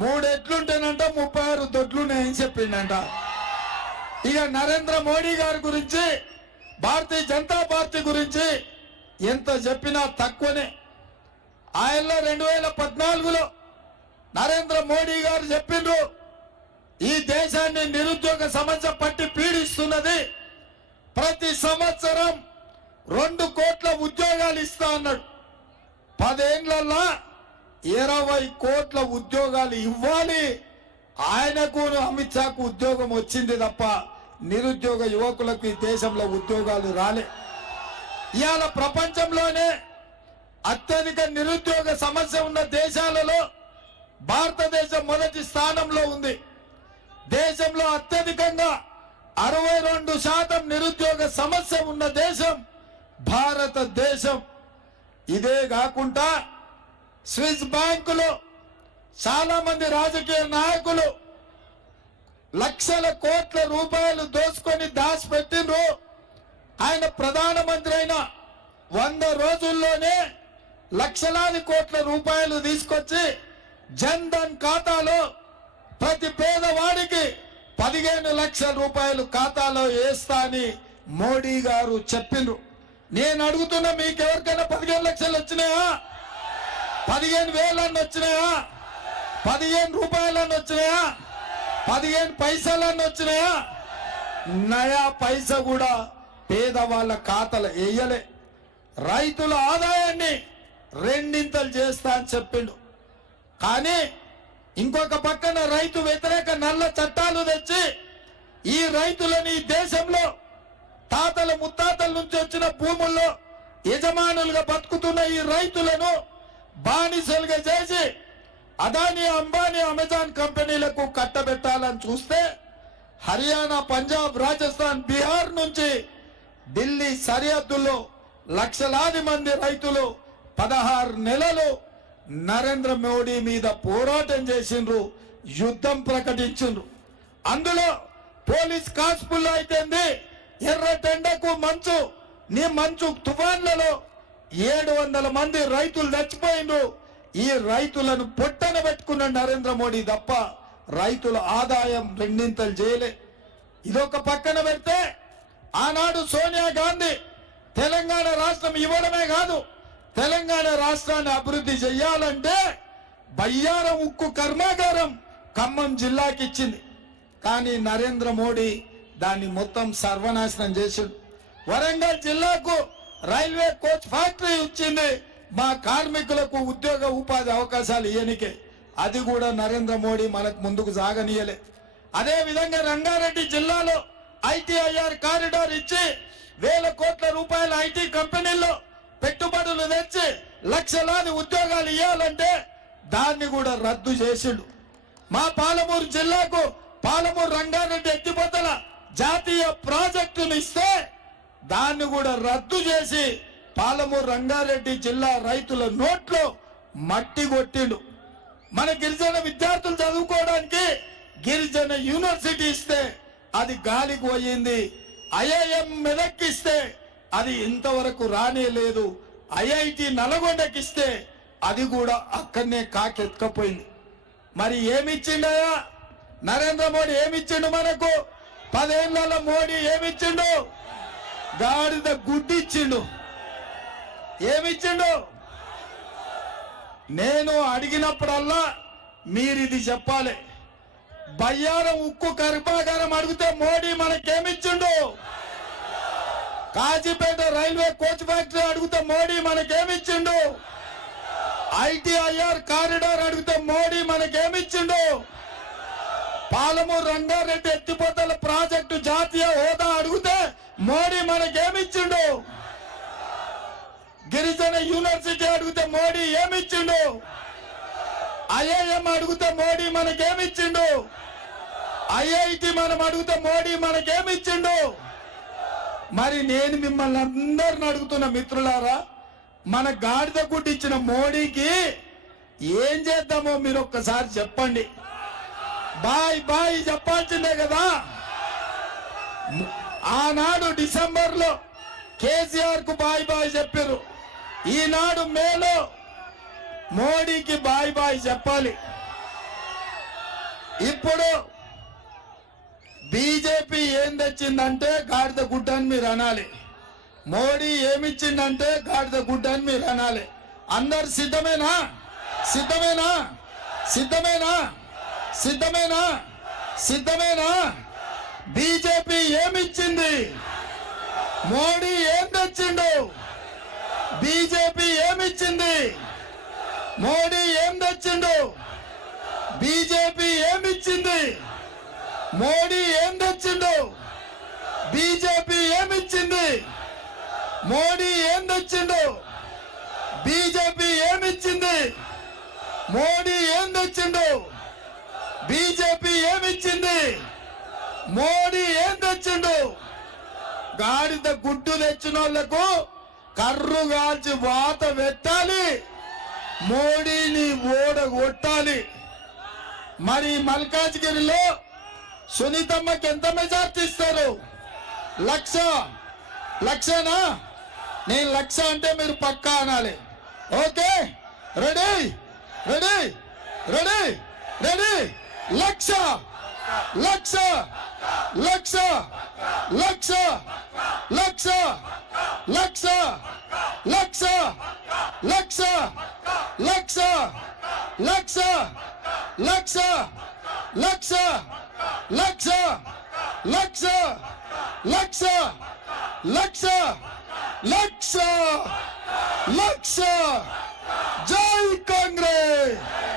3 ఎట్లుంటేనంట 36 దొడ్లున్నాయని చెప్పిండంట. ఇక నరేంద్ర మోడీ గారి గురించి, భారతీయ జనతా పార్టీ గురించి ఎంత చెప్పినా తక్కువనే. ఆయనలో 2014లో నరేంద్ర మోడీ గారు చెప్పిండ్రు, ఈ దేశాన్ని నిరుద్యోగ సమస్య పట్టి పీడిస్తున్నది, ప్రతి సంవత్సరం 2 కోట్ల ఉద్యోగాలు ఇస్తా అన్నాడు. 10 ఏళ్లలో 20 కోట్ల ఉద్యోగాలు ఇవ్వాలి. ఆయనకు అమిత్ షాకు ఉద్యోగం వచ్చింది తప్ప నిరుద్యోగ యువకులకు ఈ దేశంలో ఉద్యోగాలు రాలే. ఇవాళ ప్రపంచంలోనే అత్యధిక నిరుద్యోగ సమస్య ఉన్న దేశాలలో భారతదేశం మొదటి స్థానంలో ఉంది. దేశంలో అత్యధికంగా 62% నిరుద్యోగ సమస్య ఉన్న దేశం భారతదేశం. ఇదే కాకుండా స్విస్ బ్యాంకులో చాలా మంది రాజకీయ నాయకులు లక్షల కోట్ల రూపాయలు దోచుకొని దాచిపెట్టిండ్రు. ఆయన ప్రధానమంత్రి అయిన 100 రోజుల్లోనే లక్షలాది కోట్ల రూపాయలు తీసుకొచ్చి జన్ ధన్ ఖాతాలో ప్రతి పేదవాడికి 15 లక్షల రూపాయలు ఖాతాలో వేస్తా అని మోడీ గారు చెప్పిండ్రు. నేను అడుగుతున్నా, మీకు ఎవరికైనా 15 లక్షలు వచ్చినాయా? 15,000 అన్న వచ్చినాయా? 15 రూపాయలన్న వచ్చినాయా? 15 పైసలన్న వచ్చినాయా? నయా పైసా కూడా పేదవాళ్ళ ఖాతాలో వేయలే. రైతుల ఆదాయాన్ని 2 చేస్తా అని చెప్పిండు. కానీ ఇంకొక పక్కన రైతు వ్యతిరేక నల్ల చట్టాలు తెచ్చి ఈ రైతులని దేశంలో తాతల ముత్తాతల నుంచి వచ్చిన భూముల్లో యజమానులుగా బతుకుతున్న ఈ రైతులను బానిసలుగా చేసి అదానీ, అంబానీ, అమెజాన్ కంపెనీలకు కట్టబెట్టాలని చూస్తే హర్యానా, పంజాబ్, రాజస్థాన్, బీహార్ నుంచి ఢిల్లీ సరిహద్దుల్లో లక్షలాది మంది రైతులు 16 నెలలు నరేంద్ర మోడీ మీద పోరాటం చేసిండ్రు, యుద్ధం ప్రకటించిండ్రు. అందులో పోలీస్ కాన్స్టేబుల్ అయితేంది, ఎర్రటెండకు మంచు తుఫాన్లలో 700 మంది రైతులు చచ్చిపోయిండ్రు. ఈ రైతులను పొట్టన పెట్టుకున్న నరేంద్ర మోడీ తప్ప రైతుల ఆదాయం 2 చేయలే. ఇదొక పక్కన పెడితే ఆనాడు సోనియా గాంధీ తెలంగాణ రాష్ట్రం ఇవ్వడమే కాదు, తెలంగాణ రాష్ట్రాన్ని అభివృద్ధి చెయ్యాలంటే బయ్యారం ఉక్కు కర్మాగారం ఖమ్మం జిల్లాకి ఇచ్చింది. కానీ నరేంద్ర మోడీ దాన్ని మొత్తం సర్వనాశనం చేసిండు. వరంగల్ జిల్లాకు రైల్వే కోచ్ ఫ్యాక్టరీ ఇచ్చింది, మా కార్మికులకు ఉద్యోగ ఉపాధి అవకాశాలు ఇయ్యనికే. అది కూడా నరేంద్ర మోడీ మనకు ముందుకు సాగనీయలే. అదే విధంగా రంగారెడ్డి జిల్లాలో ITIR కారిడార్ ఇచ్చి 1000 కోట్ల రూపాయల IT కంపెనీల్లో పెట్టుబడులు తెచ్చి లక్షలాది ఉద్యోగాలు ఇవ్వాలంటే దాన్ని కూడా రద్దు చేసిండు. మా పాలమూరు జిల్లాకు పాలమూరు రంగారెడ్డి ఎత్తిపోతల జాతీయ ప్రాజెక్టును ఇస్తే దాన్ని కూడా రద్దు చేసి పాలమూరు రంగారెడ్డి జిల్లా రైతుల నోట్లో మట్టి కొట్టిండు. మన గిరిజన విద్యార్థులు చదువుకోవడానికి గిరిజన యూనివర్సిటీ ఇస్తే అది గాలికి పోయింది. IIM మెదక్కిస్తే అది ఇంతవరకు రానే లేదు. IIT నల్గొండకిస్తే అది కూడా అక్కడనే కాకెత్తుకపోయింది. మరి ఏమిచ్చిండయా నరేంద్ర మోడీ? ఏమిచ్చిండు మనకు? 10 ఏళ్లలో మోడీ ఏమిచ్చిండు? గాడిద గుడ్డిచ్చిండు. ఏమిచ్చిండు? నేను అడిగినప్పుడల్లా మీరు ఇది చెప్పాలి. బయ్యారం ఉక్కు కర్మాగారం అడిగితే మోడీ మనకేమిచ్చిండు? కాజీపేట రైల్వే కోచ్ ఫ్యాక్టరీ అడిగితే మోడీ మనకేమిచ్చిండు? ITIR కారిడార్ అడిగితే మోడీ మనకేమిచ్చిండు? పాలమూరు రంగారెడ్డి ఎత్తిపోతల ప్రాజెక్టు జాతీయ హోదా అడిగితే మోడీ మనకేమిచ్చిండు? గిరిజన యూనివర్సిటీ అడిగితే మోడీ ఏమిచ్చిండు? IIM అడిగితే మోడీ మనకేమిచ్చిండు? IIT మనం అడిగితే మోడీ మనకేమిచ్చిండు? మరి నేను మిమ్మల్ని అందరిని అడుగుతున్న మిత్రులారా, మన గాడిద గుడ్డి ఇచ్చిన మోడీకి ఏం చేద్దామో మీరు ఒక్కసారి చెప్పండి. బాయ్ బాయ్ చెప్పాల్సిందే కదా. ఆనాడు డిసెంబర్లో కేసీఆర్ కు బాయ్ బాయ్ చెప్పారు. ఈనాడు మేలో మోడీకి బాయ్ బాయ్ చెప్పాలి. ఇప్పుడు బీజేపీ ఏం తెచ్చిందంటే గాడిద గుడ్డ అని మీరు అనాలి. మోడీ ఏమిచ్చిందంటే గాడిద గుడ్డ అని మీరు అనాలి. అందరు సిద్ధమేనా? సిద్ధమేనా? సిద్ధమేనా? సిద్ధమేనా? సిద్ధమేనా? బీజేపీ ఏమిచ్చింది? మోడీ ఏం తెచ్చిండు? బీజేపీ ఏమిచ్చింది? మోడీ ఏం తెచ్చిండు? బీజేపీ ఏమిచ్చింది? మోడీ ఏం తెచ్చిండు? బీజేపీ ఏమిచ్చింది? మోడీ ఏం తెచ్చిండు? బీజేపీ ఏమిచ్చింది? మోడీ ఏం తెచ్చిండు? బీజేపీ ఏమిచ్చింది? మోడీ ఏం తెచ్చిండు? గాడిద గుడ్డు తెచ్చిన వాళ్లకు కర్రు కాల్చి వాత పెట్టాలి, మోడీని ఓడగొట్టాలి. మరి మల్కాజ్గిరిలో సునీతమ్మకి ఎంత మెజార్టీ ఇస్తారు? లక్షనా? నేను 1,00,000 అంటే మీరు పక్కా అనాలి. Okay, ready ready ready ready. 1,00,000 1,00,000 1,00,000 1,00,000 1,00,000 1,00,000 1,00,000 1,00,000 1,00,000 1,00,000 1,00,000 1,00,000 1,00,000 1,00,000 1,00,000 1,00,000 1,00,000 జై కాంగ్రెస్.